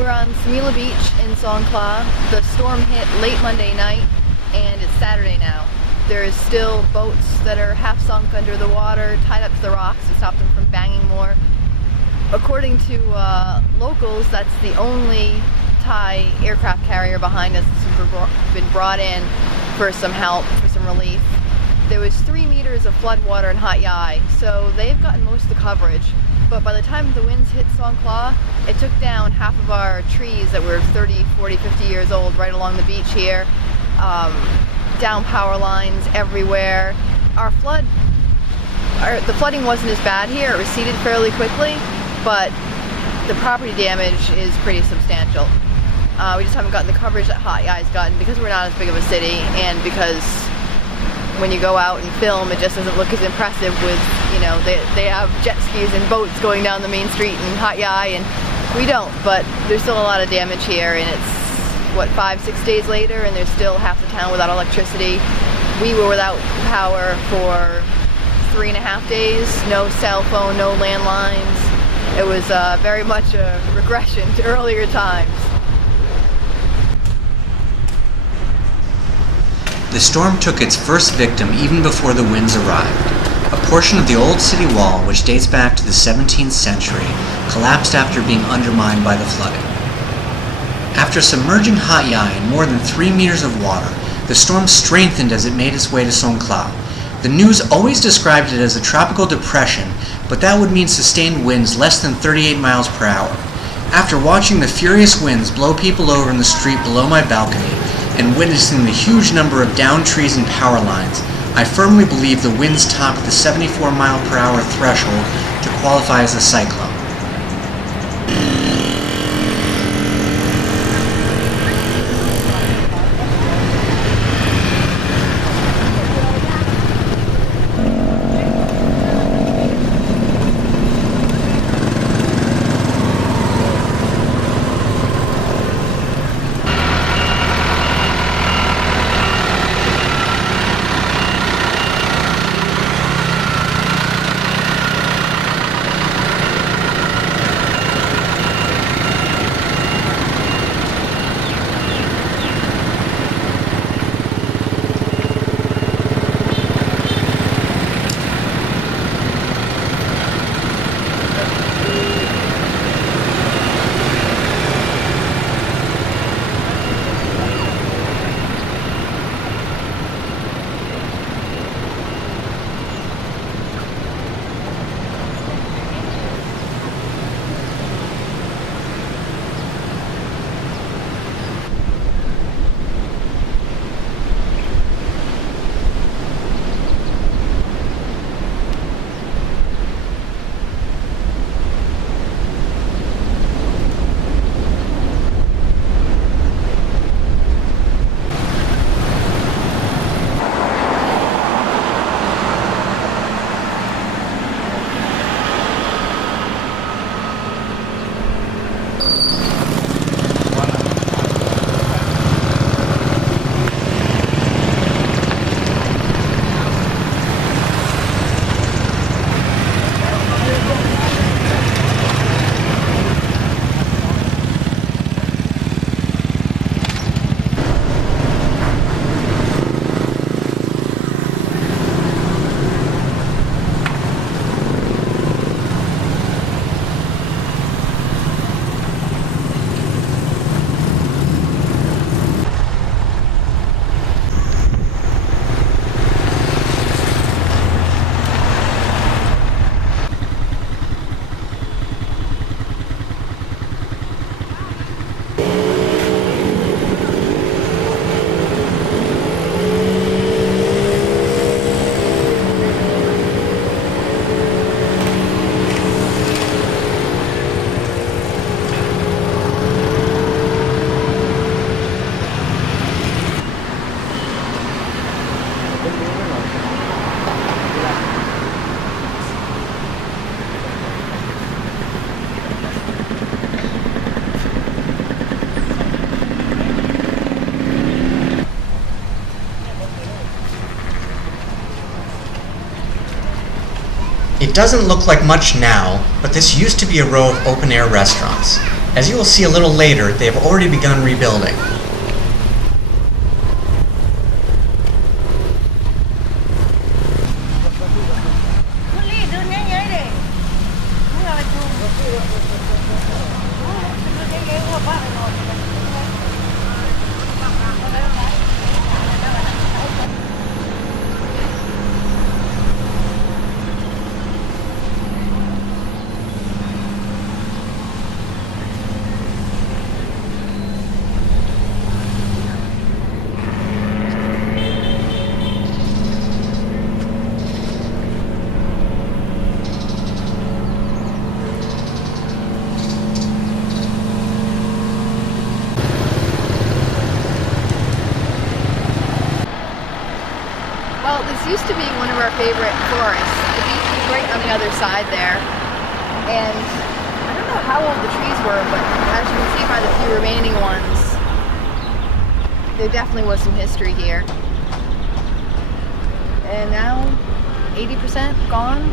We're on Songkhla Beach in Songkhla. The storm hit late Monday night and it's Saturday now. There's still boats that are half sunk under the water, tied up to the rocks to stop them from banging more. According to locals, that's the only Thai aircraft carrier behind us that's been brought in for some help, for some relief. There was 3 meters of floodwater in Hat Yai, so they've gotten most of the coverage. But by the time the winds hit Songkhla, it took down half of our trees that were 30, 40, 50 years old right along the beach here. Down power lines everywhere. The flooding wasn't as bad here. It receded fairly quickly, but the property damage is pretty substantial. We just haven't gotten the coverage that Hat Yai's gotten because we're not as big of a city, and because when you go out and film, it just doesn't look as impressive with, you know, they have jet skis and boats going down the main street in Hat Yai, and we don't, but there's still a lot of damage here, and it's, what, 5-6 days later, and there's still half the town without electricity. We were without power for 3.5 days, no cell phone, no landlines. It was very much a regression to earlier times. The storm took its first victim even before the winds arrived. A portion of the old city wall, which dates back to the 17th century, collapsed after being undermined by the flooding. After submerging Hat Yai in more than 3 meters of water, the storm strengthened as it made its way to Songkhla. The news always described it as a tropical depression, but that would mean sustained winds less than 38 miles per hour. After watching the furious winds blow people over in the street below my balcony, and witnessing the huge number of downed trees and power lines, I firmly believe the winds topped the 74 mile per hour threshold to qualify as a cyclone. It doesn't look like much now, but this used to be a row of open-air restaurants. As you will see a little later, they have already begun rebuilding. Well, this used to be one of our favorite forests. The beach is right on the other side there. And I don't know how old the trees were, but as you can see by the few remaining ones, there definitely was some history here. And now 80% gone.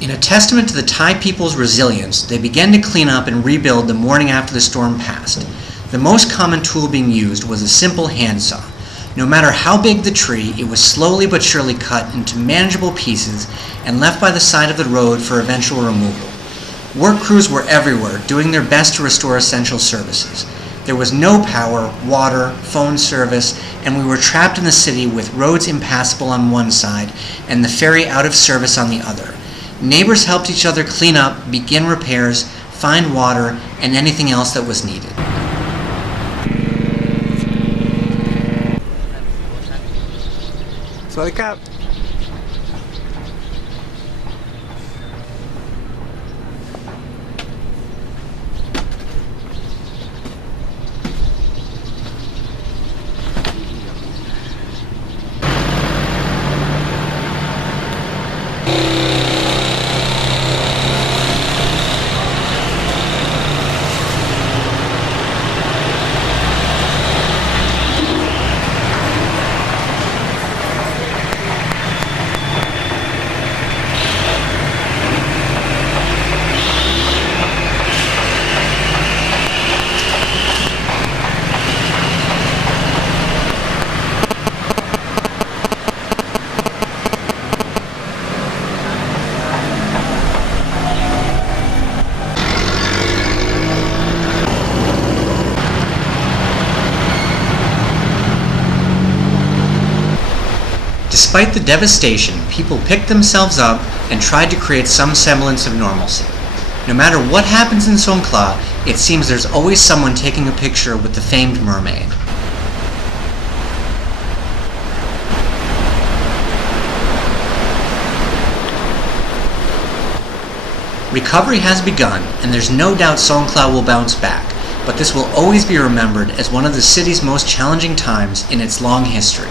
In a testament to the Thai people's resilience, they began to clean up and rebuild the morning after the storm passed. The most common tool being used was a simple handsaw. No matter how big the tree, it was slowly but surely cut into manageable pieces and left by the side of the road for eventual removal. Work crews were everywhere, doing their best to restore essential services. There was no power, water, phone service, and we were trapped in the city with roads impassable on one side and the ferry out of service on the other. Neighbors helped each other clean up, begin repairs, find water, and anything else that was needed. Sawasdee. Despite the devastation, people picked themselves up and tried to create some semblance of normalcy. No matter what happens in Songkhla, it seems there's always someone taking a picture with the famed mermaid. Recovery has begun, and there's no doubt Songkhla will bounce back, but this will always be remembered as one of the city's most challenging times in its long history.